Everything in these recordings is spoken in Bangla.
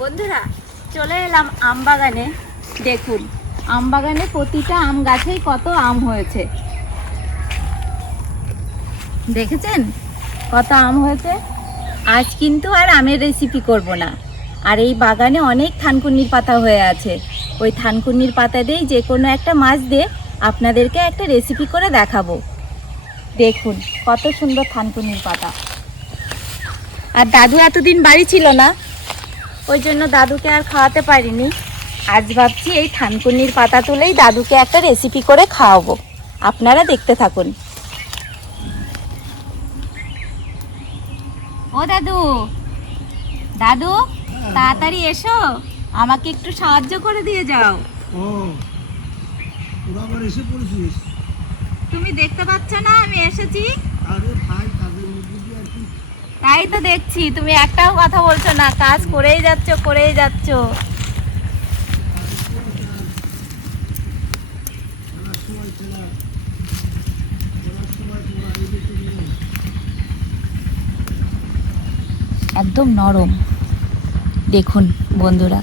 বন্ধুরা, চলে এলাম আম বাগানে দেখুন আম বাগানে প্রতিটা আম গাছেই কত আম হয়েছে। দেখেছেন? কত আম হয়েছে? আজ কিন্তু আর আমের রেসিপি করব না। আর এই বাগানে অনেক থানকুনির পাতা হয়ে আছে। ওই থানকুনির পাতা দিয়েই যে কোনো একটা মাছ দিয়ে আপনাদেরকে একটা রেসিপি করে দেখাবো। দেখুন, কত সুন্দর থানকুনির পাতা। আর দাদু এতদিন বাড়ি ছিল না। ওই জন্য দাদুকে আর খাওয়াতে পারিনি। আজ ভাবছি এই থানকুনির পাতা তুলেই দাদুকে একটা রেসিপি করে খাওয়াবো। আপনারা দেখতে থাকুন। ও দাদু দাদু তাড়াতাড়ি এসো। আমাকে একটু সাহায্য করে দিয়ে যাও। তুমি দেখতে পাচ্ছ না আমি এসেছি। আরে ভাই কাজের মধ্যে দিয়ে আর কি তাই তো দেখছি, তুমি একটাও কথা বলছো না, কাজ করেই যাচ্ছ করেই যাচ্ছ। একদম নরম। দেখুন, বন্ধুরা।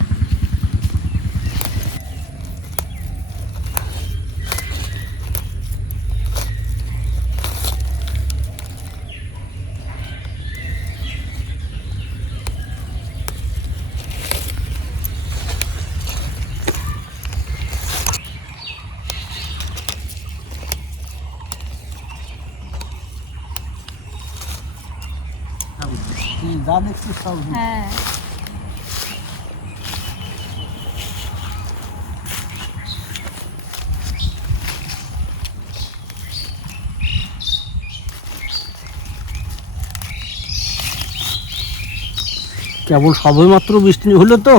দেখছিস সব হ্যাঁ। কেবল সবেমাত্র বৃষ্টি হলো তো?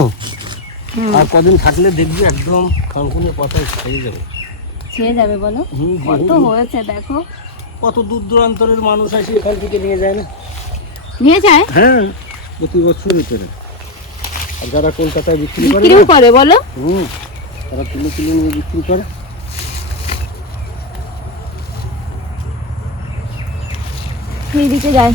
আর কদিন থাকলে দেখবি একদম খানকুনে পাতায় ছেড়ে যাবে। ছেড়ে যাবে বলো? হুম, কত হয়েছে দেখো। কত দূর দূরান্তরের মানুষ আসে এখান থেকে নিয়ে যায় না? নিয়ে যায়? হ্যাঁ প্রতি বছর ভিতরে আর যারা কলকাতায় বিক্রি করে বিক্রিও করে বলো। হুম তারা কিলো কিলো নিয়ে বিক্রি করে। এইদিকে যায়।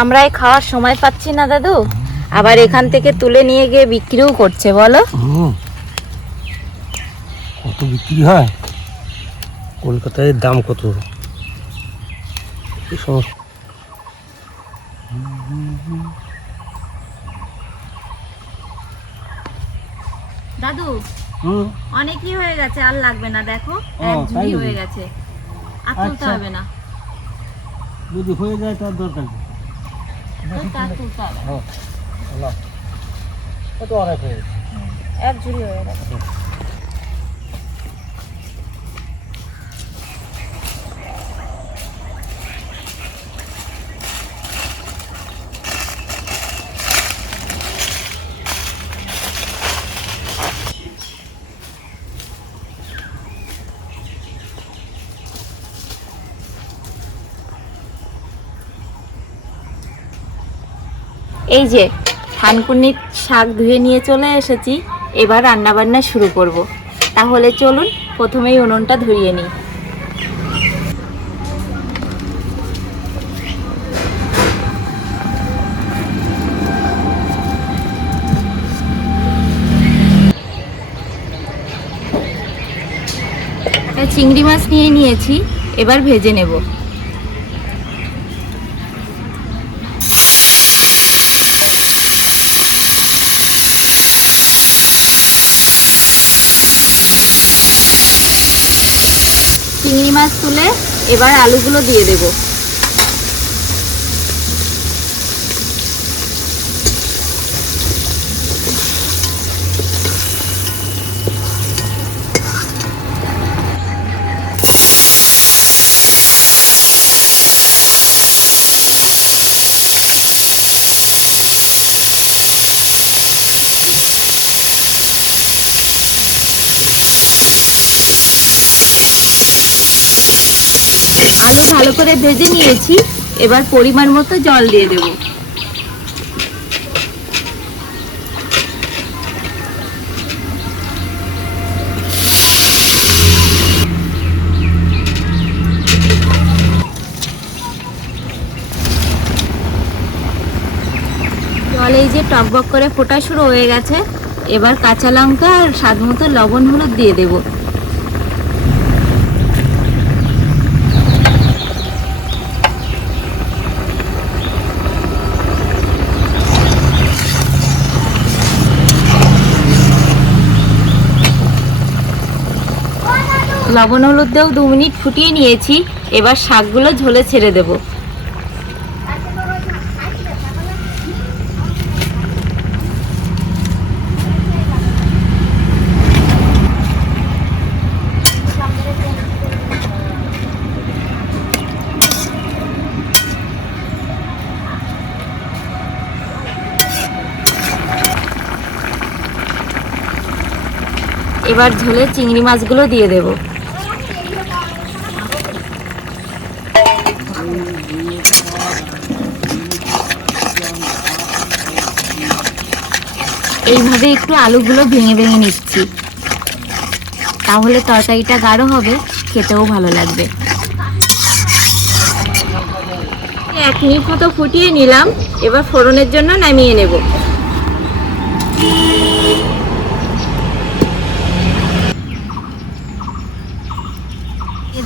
আমরাই খাওয়ার সময় পাচ্ছি না দাদু। আবার এখান থেকে তুলে নিয়ে গিয়ে বিক্রিও করছে বলো। কত বিক্রি হয়? কলকাতায় দাম কত? দাদু হুম। অনেকই হয়ে গেছে আর লাগবে না দেখো। এক ঝুড়ি হয়ে গেছে। আর তুলতে আচ্ছা। হবে না। যদি হয়ে যায় তার দরকার নেই তার তুলতে হবে না। হ্যাঁ হলো। কত অনেক হয়ে গেছে এক ঝুড়ি হয়ে গেছে এই যে থানকুনির শাক ধুয়ে নিয়ে চলে এসেছি, এবার রান্নাবান্না শুরু করব। তাহলে চলুন, প্রথমেই উনুনটা ধরিয়ে নিই চিংড়ি মাছ নিয়ে নিয়েছি, এবার ভেজে নেব চিংড়ি মাছ তুলে এবার আলুগুলো দিয়ে দেব। ভালো করে ভেজে নিয়েছি। এবার পরিমাণ মতো জল দিয়ে দেবো। এই যে টকবক করে ফোটা শুরু হয়ে গেছে। এবার কাঁচা লঙ্কা আর স্বাদ মতো লবণ হলুদ দিয়ে দেবো। লবণ হলুদ দিয়েও দু মিনিট ফুটিয়ে নিয়েছি। এবার শাকগুলো ঝোলে ছেড়ে দেবো। এবার ঝোলে চিংড়ি মাছগুলো দিয়ে দেবো। এইভাবে একটু আলুগুলো ভেঙে ভেঙে নিচ্ছি। তাহলে তরকারিটা গাঢ় হবে, খেতেও ভালো লাগবে। এক মিনিট মতো ফুটিয়ে নিলাম, এবার ফোড়নের জন্য নামিয়ে নেব।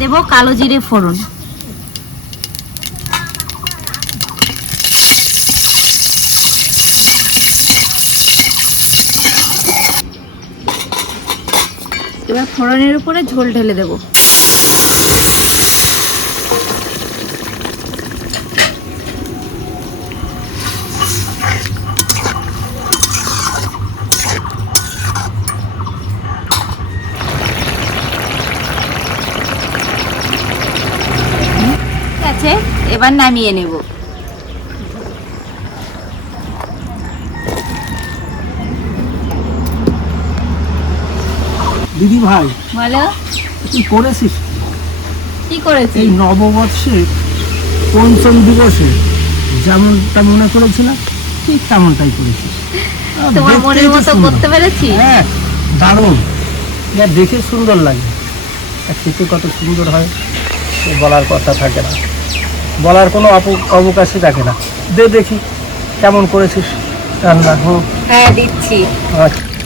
দেবো কালো জিরে ফোড়ন। এবার ফোড়নের উপরে ঝোল ঢেলে দেবো। আছে এবার নামিয়ে নেব। দিদি ভাই বলো। তুই করেছিস? কি করেছি এই নববর্ষে পঞ্চম দিবসে যেমনটা মনে করেছিলাম ঠিক তেমনটাই করেছিস। তোমার মনের মতো করতে পেরেছি হ্যাঁ দারুণ। যা দেখে সুন্দর লাগে। আর খেতে কত সুন্দর হয় সে বলার কথা থাকে না। বলার কোনো অবকাশই থাকে না। দে দেখি কেমন করেছিস? রান্না হুম হ্যাঁ দিচ্ছি। আচ্ছা।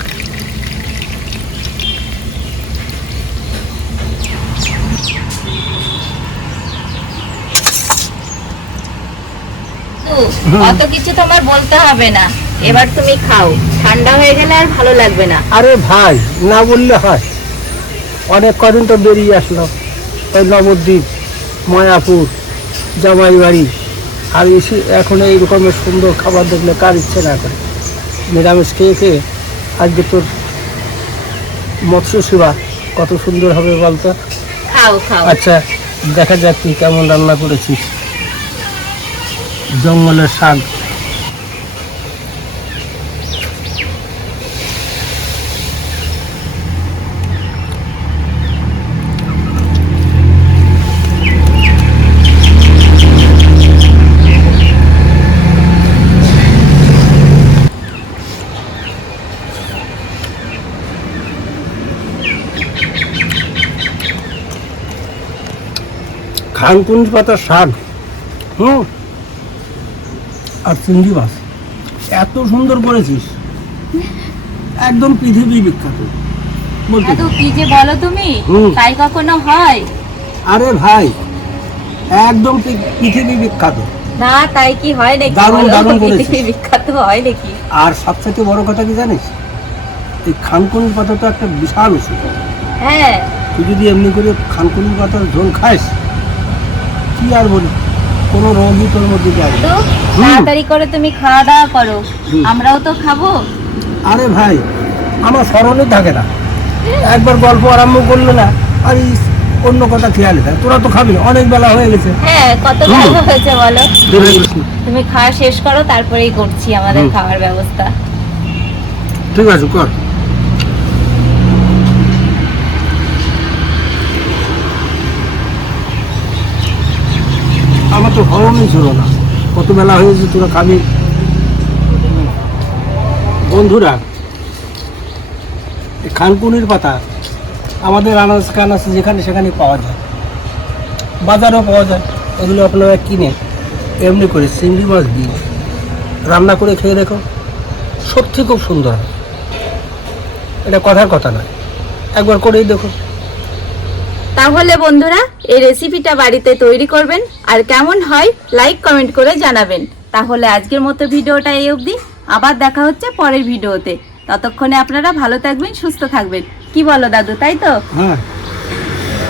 অত কিছু তোমার বলতে হবে না। এবার তুমি খাও। ঠান্ডা হয়ে গেলে আর ভালো লাগবে না। আরে ভাই না বললে হয়। অনেক কদিন তো বেরিয়ে আসলাম। ওই নবদ্বীপ মায়াপুর জামাই বাড়ি আর এসে এখন এই রকমের সুন্দর খাবার দেখলে কার ইচ্ছে না করে। নিরামিষ খেয়ে খেয়ে আজকে তোর মৎস্য সেবা কত সুন্দর হবে বলতো? আচ্ছা দেখা যাক তুই কেমন রান্না করেছিস। জঙ্গলের শাক। খানকুনি পাতার শাক। হুম। আর চিংড়ি মাছ এত সুন্দর করেছিস। একদম পৃথিবী বিখ্যাত। বলতে কি যে বলো তুমি? হুম। তাই কখনো হয়? আরে ভাই একদম পৃ- পৃথিবী বিখ্যাত। না তাই কি হয় নাকি দারুণ, বলো? দারুণ। পৃথিবী বিখ্যাত হয় নাকি? আর সবথেকে বড় কথা কি জানিস? এই খানকুনি পাতা তো একটা বিশাল ওষুধ। হ্যাঁ। তুই যদি এমনি করে খানকুনি পাতার ঝোল খাস কি আর বলি কোনো রোগই তোর মধ্যে যাবে। তো তাড়াতাড়ি করে তুমি খাওয়া দাওয়া করো। আমরাও তো খাব। আরে ভাই আমার স্মরণে থাকে না। একবার গল্প আরম্ভ করলে না আর অন্য কথা খেয়ালে থাকে তোরা তো খাবি অনেক বেলা হয়ে গেছে। হ্যাঁ কত। ভালো হয়েছে বলো? তুমি খাওয়া শেষ করো তারপরেই করছি আমাদের খাওয়ার ব্যবস্থা। ঠিক আছে কর। তো গরমই ছিল না। কত বেলা হয়েছে তোরা খাবি? বন্ধুরা খানকুনির পাতা, আমাদের আনাজ কানাজ যেখানে সেখানে পাওয়া যায়। বাজারেও পাওয়া যায়। এগুলো আপনারা কিনে এমনি করে চিংড়ি মাছ দিয়ে রান্না করে খেয়ে দেখো। সত্যি খুব সুন্দর। এটা কথার কথা নয়। একবার করেই দেখো। তাহলে বন্ধুরা, এই রেসিপিটা বাড়িতে তৈরি করবেন আর কেমন হয় লাইক কমেন্ট করে জানাবেন। তাহলে আজকের মতো ভিডিওটা এই অবধি। আবার দেখা হচ্ছে পরের ভিডিওতে ততক্ষণে আপনারা ভালো থাকবেন, সুস্থ থাকবেন। কি বলো দাদু, তাই তো? হ্যাঁ।